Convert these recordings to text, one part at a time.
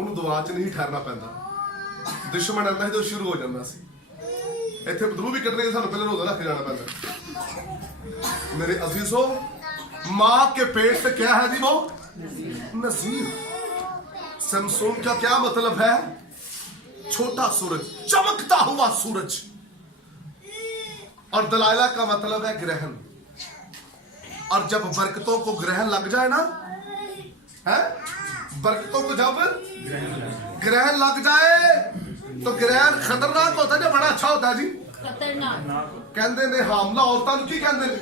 ਉਹਨੂੰ ਦੁਆ 'ਚ ਨਹੀਂ ਠਹਿਰਨਾ ਪੈਂਦਾ। ਦੁਸ਼ਮਣ ਆਉਂਦਾ ਸੀ ਤਾਂ ਸ਼ੁਰੂ ਹੋ ਜਾਂਦਾ ਸੀ। ਇੱਥੇ ਬਦਬੂ ਵੀ ਕੱਢਣੇ ਸਾਨੂੰ ਪਹਿਲਾਂ ਰੋਜ਼ਾ ਰੱਖ जाना पैंदा। मेरे अजीजों, माँ के पेट से क्या है जी वो नजीर। समसून का क्या मतलब है? छोटा सूरज, चमकता हुआ सूरज। और दलाइला का मतलब है ग्रहण। और जब बरकतों को ग्रहण लग जाए ना, है बरकतों को जब ग्रहण लग जाए तो ग्रहण खतरनाक होता है, बड़ा अच्छा होता है जी। कहते ने हामला औरतों की कहते ने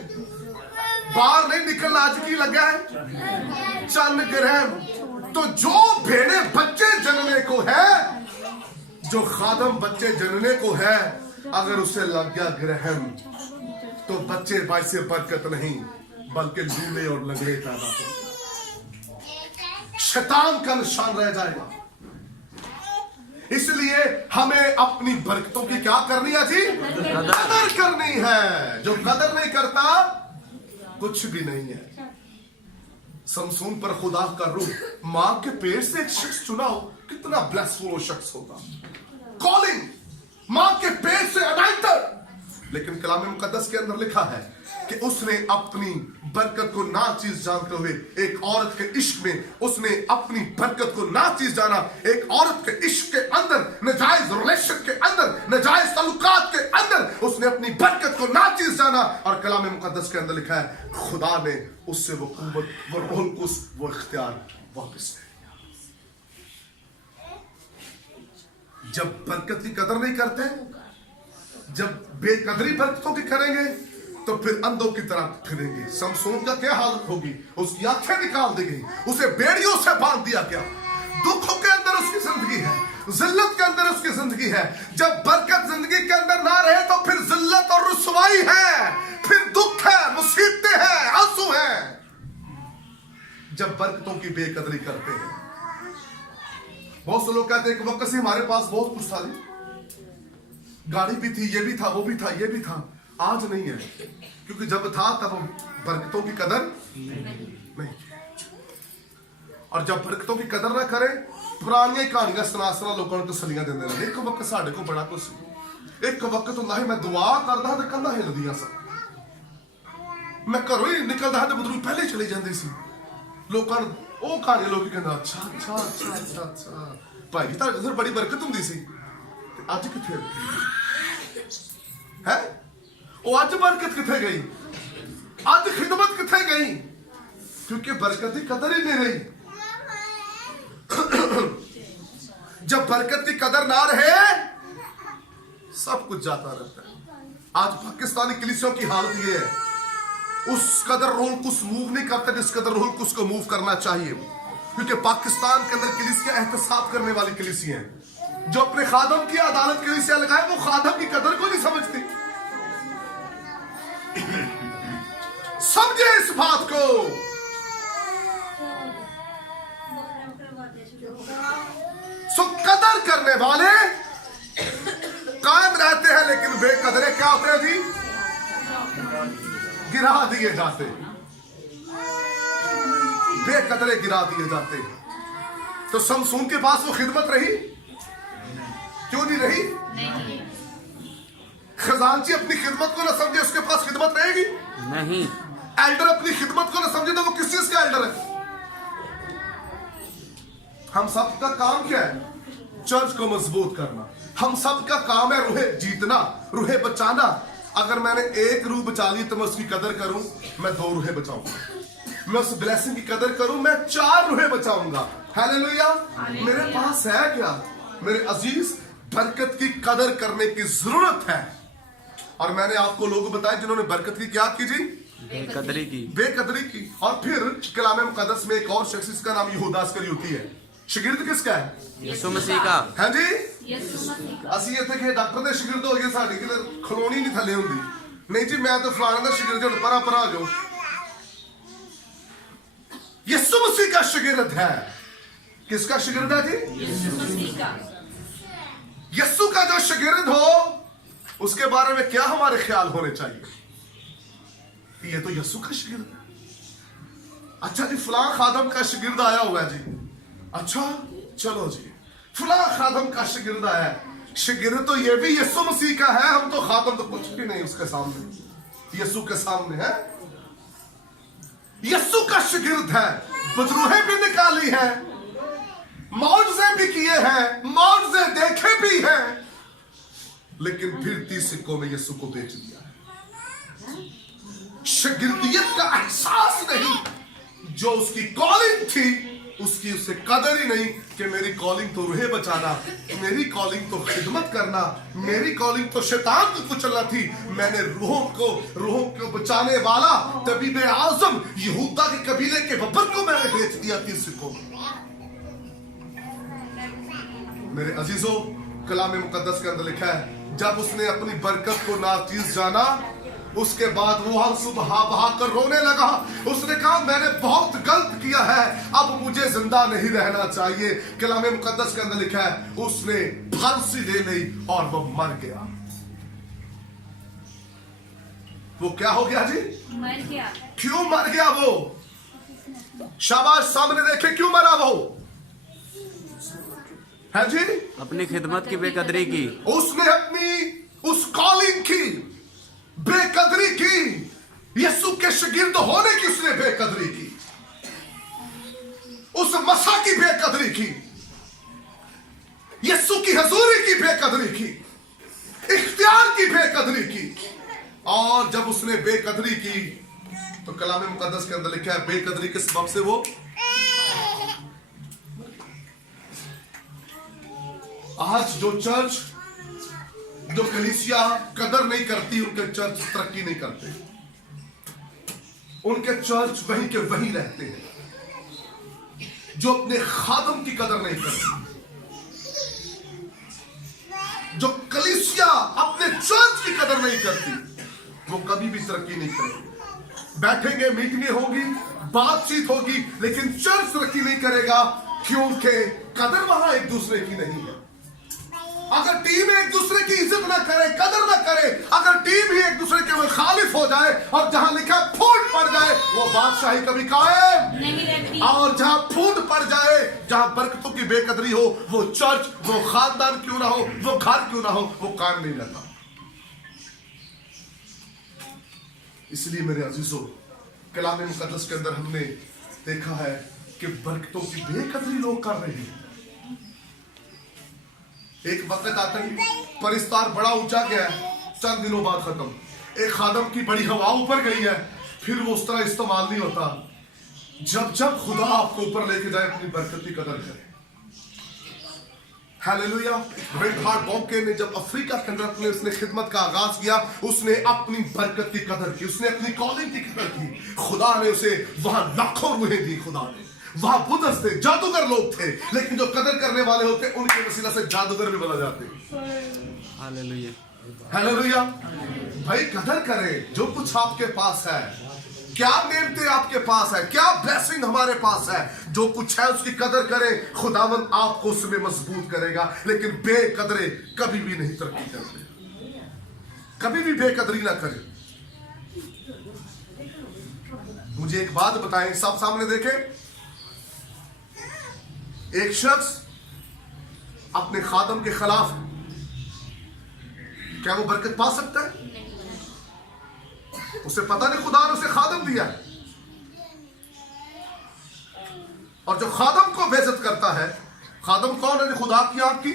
बाहर नहीं निकलना। आज की लगा है चंद ग्रहण। तो जो भेड़े बच्चे जनने को है, जो खादम बच्चे जनने को है, अगर उसे लग गया ग्रहण तो बच्चे बाइसे बरकत नहीं बल्कि लूले और लंगड़े पैदा हो, शैतान का निशान रह जाएगा। इसलिए हमें अपनी बरकतों की क्या करनी है जी? कदर करनी है। जो कदर नहीं करता कुछ भी नहीं है। समसून पर खुदा का रूह मां के पेट से एक शख्स चुना हो, कितना ब्लेसफुल वो शख्स होगा। कॉलिंग मां के पेट से अनाइंटेड। लेकिन कलाम मुकद्दस के अंदर लिखा है कि उसने अपनी बरकत को ना चीज जानते हुए एक औरत के इश्क में, उसने अपनी बरकत को ना चीज जाना। एक औरत के इश्क के अंदर, नजायज रिलेशन के अंदर, नजायज ताल्लुकात के अंदर उसने अपनी बरकत को ना चीज जाना। और कलाम मुकद्दस के अंदर लिखा है खुदा ने उससे वो कुव्वत, वो रूहुल कुद्स, वो इख्तियार वापस ले लिया। जब बरकत की कदर नहीं करते, जब बेकदरी बरकतों की करेंगे तो फिर अंधों की तरह फिरेंगे। समसून का क्या हालत होगी? उसकी आंखें निकाल दी गई, उसे बेड़ियों से बांध दिया गया। दुखों के अंदर उसकी जिंदगी है, जिल्लत के अंदर उसकी जिंदगी है। जब बरकत जिंदगी के अंदर ना रहे तो फिर जिल्लत और रुसवाई है, फिर दुख है, मुसीबतें हैं, आंसू हैं। जब बरकतों की बेकदरी करते हैं। बहुत से लोग कहते हैं कि वक्त से हमारे पास बहुत कुछ था, गाड़ी भी थी, ये भी था, वो भी था, ये भी था। आज नहीं है, क्योंकि जब था तब बरकतों की कदर नहीं। और जब बरकतों की कदर ना करे, पुरानी कहानियां सुना सुना लोगों को तसलियां देंदे रहे। एक वक्त साडे को बड़ा कुछ, एक वक्त हुंदा है मैं दुआ करदा ते कंधा हिलदियां सन, मैं घरों ही निकलदा ते बदलू पहले चले जांदे सी। लोकां ਉਹ ਕਹਾਣੀ ਲੋਕੀ ਕਹਿੰਦਾ ਅੱਛਾ ਅੱਛਾ ਅੱਛਾ ਅੱਛਾ ਅੱਛਾ ਭਾਈ ਜੀ ਤੁਹਾਡੇ ਅੰਦਰ ਬੜੀ ਬਰਕਤ ਹੁੰਦੀ ਸੀ, ਤੇ ਅੱਜ ਕਿੱਥੇ ਹੈ? ਉਹ ਅੱਜ ਬਰਕਤ ਕਿੱਥੇ ਗਈ? ਅੱਜ ਖਿਦਮਤ ਕਿੱਥੇ ਗਈ? क्योंकि बरकत की कदर ही नहीं रही। जब बरकत की कदर ना रहे सब कुछ जाता रहता है। आज पाकिस्तानी कलीसियों की हालत ये है, उस कदर रूहुल कुद्स मूव नहीं करते जिस कदर रूहुल कुद्स को मूव करना चाहिए। क्योंकि पाकिस्तान के अंदर कलीसिया एहतसाब करने वाली कलीसिया हैं, जो अपने खादम की अदालत कलीसिया लगाए, वो खादम की कदर को नहीं समझती। समझे इस बात को। सो कदर करने वाले कायम रहते हैं, लेकिन बेकदरे क्या होते हैं जी? गिरा दिए जाते, बेकदरे गिरा दिए जाते। तो समसून के पास वो खिदमत रही? क्यों नहीं रही? खजांची अपनी खिदमत को ना समझे, उसके पास खिदमत रहेगी नहीं। एल्डर अपनी खिदमत को ना समझे तो वो किस चीज का एल्डर है? हम सब का काम क्या है? चर्च को मजबूत करना। हम सब का काम है रूहे जीतना, रूहे बचाना। अगर मैंने एक रूह बचा ली तो मैं उसकी कदर करूं, मैं 2 रूहें बचाऊंगा। मैं उस ब्लेसिंग की कदर करूं, मैं 4 रूहें बचाऊंगा। हालेलुया। मेरे पास है क्या? मेरे अजीज, बरकत की कदर करने की जरूरत है। और मैंने आपको लोग बताया जिन्होंने बरकत की क्या की जी? बेकदरी की, बेकदरी की। और फिर कलाम मुकद्दस में एक और शख्स, इसका नाम यहूदा इस्करियोती है। शागिर्द किसका है? यीशु मसीह का। हाँ जी, ਅਸੀਂ ਇੱਥੇ ਕਿ ਡਾਕਟਰ ਦੇ ਸ਼ਾਗਿਰਦ ਹੋ ਗਏ, ਸਾਡੀ ਕਿਤੇ ਖਲੋਣੀ ਨਹੀਂ ਥੱਲੇ ਹੁੰਦੀ। ਨਹੀਂ ਜੀ ਮੈਂ ਤਾਂ ਫਲਾਣੇ ਦਾ ਸ਼ਾਗਿਰਦ ਹਾਂ, ਪਰਾ ਪਰਾ ਹੋ ਜਾਓ। यीशु मसीह का शागिर्द है। किसका शागिर्द है जी? यीशु मसीह का। यीशु का जो शागिर्द हो, उसके बारे में क्या हमारे ख्याल होने चाहिए? ये तो यीशु का शागिर्द है। अच्छा जी, फलां खादम का शागिर्द आया हुआ है जी। अच्छा, चलो जी फला खादम का शिगिर्द है, शिगिर्द तो ये भी यीशु मसीह का है, हम तो खादम तो कुछ भी नहीं उसके सामने, यीशु के सामने है। यीशु का शिगिर्द है, बदरूहें भी निकाली है, मौजज़े भी किए हैं, मौजज़े देखे भी हैं, लेकिन फिर 30 सिक्कों में यीशु को बेच दिया है। शागिर्दियत का एहसास नहीं, जो उसकी कॉलिंग थी उसकी उसे कदर ही नहीं कि मेरी कॉलिंग तो रूहें बचाना, मेरी कॉलिंग तो खिदमत करना, मेरी कॉलिंग तो शैतान को कुचलना थी। मैंने रूहों को बचाने वाला तबीब आजम यहूदा के कबीले के बब्बर को मैंने बेच दिया 30 सिक्कों में। मेरे अजीजों, कलाम मुकद्दस के अंदर लिखा है, जब उसने अपनी बरकत को नाचीज जाना, उसके बाद वो आंसू बहा कर रोने लगा। उसने कहा मैंने बहुत गलत किया है, अब मुझे जिंदा नहीं रहना चाहिए। कलाम मुकद्दस के अंदर लिखा है, उसने फांसी ले ली और वो मर गया। वो क्या हो गया जी? मर गया। क्यों मर गया वो? शाबाश, सामने देखे क्यों मरा वो? है जी? अपनी खिदमत की बेकदरी की। उसने अपनी उस कॉलिंग की बेकदरी की, यीशु के शागिर्द होने की उसने बेकदरी की, उस मसा की बेकदरी की, यीशु की हजूरी की बेकदरी की, इख्तियार की बेकदरी की। और जब उसने बेकदरी की तो कलाम मुकद्दस के अंदर लिखा है, बेकदरी के सबब से वो आज जो चर्च, जो कलीसिया कदर नहीं करती, उनके चर्च तरक्की नहीं करते, उनके चर्च वहीं के वहीं रहते हैं। जो अपने खादम की कदर नहीं करती, जो कलीसिया अपने चर्च की कदर नहीं करती, वो कभी भी तरक्की नहीं करेंगे। बैठेंगे, मीटिंगें होगी, बातचीत होगी, लेकिन चर्च तरक्की नहीं करेगा, क्योंकि कदर वहां एक दूसरे की नहीं है। अगर टीम एक दूसरे की इज्जत ना करे, कदर ना करे, अगर टीम ही एक दूसरे के मुखालिफ हो जाए और जहां लिखा फूट पड़ जाए, वो बादशाही कभी कायम नहीं रहती। और जहां फूट पड़ जाए, जहां बरकतों की बेकदरी हो, वो चर्च, वो खानदान क्यों ना हो, वो घर क्यों ना हो, वो कायम नहीं रहता। इसलिए मेरे अजीजों, कलाम मुकद्दस के अंदर हमने देखा है कि बरकतों की बेकदरी लोग कर रहे हैं। एक वक्त आता है, परिस्तार बड़ा ऊंचा गया है, चंद दिनों बाद खत्म। एक खादम की बड़ी हवा ऊपर गई है, फिर वो उस तरह इस्तेमाल नहीं होता। जब जब खुदा आपको ऊपर लेके जाए, अपनी बरकत की कदर करें। हालेलुया। रेनहार्ड बॉन्के ने जब अफ्रीका के अंदर अपने उसने खिदमत का आगाज किया, उसने अपनी बरकत की कदर की, उसने अपनी कॉलिंग की कदर की। खुदा ने उसे वहां लाखों रूहें दी। खुदा ने वहां बुद्ध थे, जादूगर लोग थे, लेकिन जो कदर करने वाले होते, उनके वसीला से जादूगर भी बना जाते। Hallelujah, hallelujah. भाई कदर करें जो कुछ आपके पास है। क्या नेमतें आपके पास है, क्या ब्लेसिंग हमारे पास है, जो कुछ है उसकी कदर करें। खुदावंद आपको उसमें मजबूत करेगा। लेकिन बेकदरे कभी भी नहीं तरक्की करते, कभी भी बेकदरी ना करें। मुझे एक बात बताएं, सब सामने देखें। एक शख्स अपने खादम के खिलाफ, क्या वो बरकत पा सकता है? उसे पता नहीं खुदा ने उसे खादम दिया है। और जो खादम को बेइज्जत करता है, खादम कौन है? खुदा की आंख की,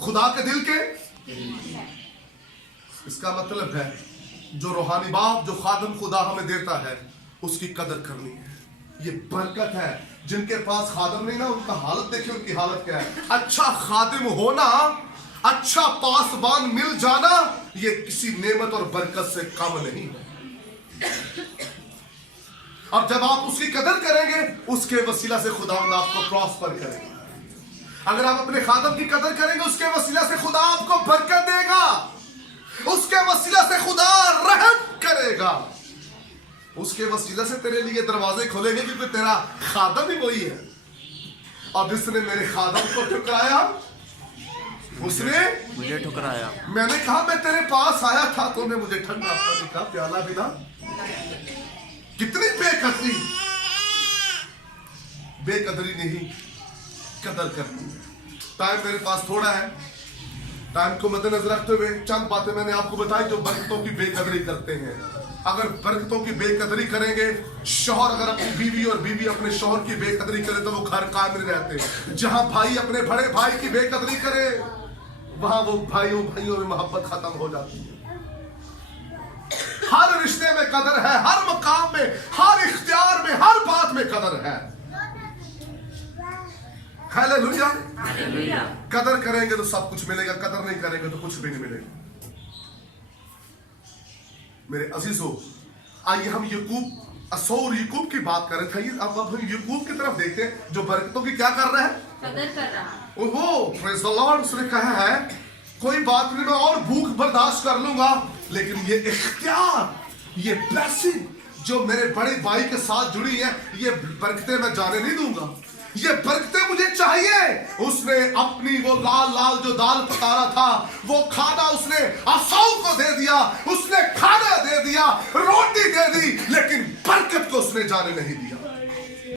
खुदा के दिल के। इसका मतलब है जो रूहानी बाप, जो खादम खुदा हमें देता है, उसकी कदर करनी है। ये बरकत है। जिनके पास खादम नहीं ना, उनका हालत देखिए, उनकी हालत क्या है। अच्छा खादिम होना, अच्छा पासबान मिल जाना, ये किसी नेमत और बरकत से कम नहीं है। और जब आप उसकी कदर करेंगे, उसके वसीला से खुदावंद आपको प्रॉस्पर करेगा। अगर आप अपने खादम की कदर करेंगे, उसके वसीला से खुदा आपको बरकत देगा, उसके वसीला से खुदा रहम करेगा, उसके वसीला से तेरे लिए दरवाजे खोलेंगे, क्योंकि तेरा खादम ही वही है। और जिसने मेरे खादम को ठुकराया, उसने मुझे ठुकराया। मैंने कहा मैं तेरे पास आया था, तूने मुझे ठंडा पानी का प्याला भी ना। कितनी बेकदरी, बेकदरी नहीं, कदर करती है। टाइम मेरे पास थोड़ा है, टाइम को मद्देनजर रखते हुए चंद बातें मैंने आपको बताई जो बरकतों की बेकदरी करते हैं। अगर बरकतों की बेकदरी करेंगे, शौहर अगर अपनी बीवी और बीवी अपने शौहर की बेकदरी करे तो वो घर कायम नहीं रहते। जहां भाई अपने बड़े भाई की बेकदरी करे, वहां वो भाइयों में मोहब्बत खत्म हो जाती है। हर रिश्ते में कदर है, हर मकाम में, हर इख्तियार में, हर बात में कदर है। हालेलुया। कदर करेंगे तो सब कुछ मिलेगा, कदर नहीं करेंगे तो कुछ भी नहीं मिलेगा। मेरे अजीजों, आइए हम याकूब की बात कर रहे थे। अब हम याकूब की तरफ देखते हैं जो बरकतों की क्या कर रहा है, कदर कर रहा है। वो प्रेज़ द लॉर्ड, उसने कहा है कोई बात नहीं, मैं और भूख बर्दाश्त कर लूंगा, लेकिन ये इख्तियार, ये ब्लेसिंग जो मेरे बड़े भाई के साथ जुड़ी है, ये बरकतें मैं जाने नहीं दूंगा, ये बरकतें मुझे चाहिए। उसने अपनी वो लाल जो दाल पका रहा था, वो खाना उसने असाऊ को दे दिया, उसने खाना दे दिया, रोटी दे दी, लेकिन बरकत को उसने जाने नहीं दिया।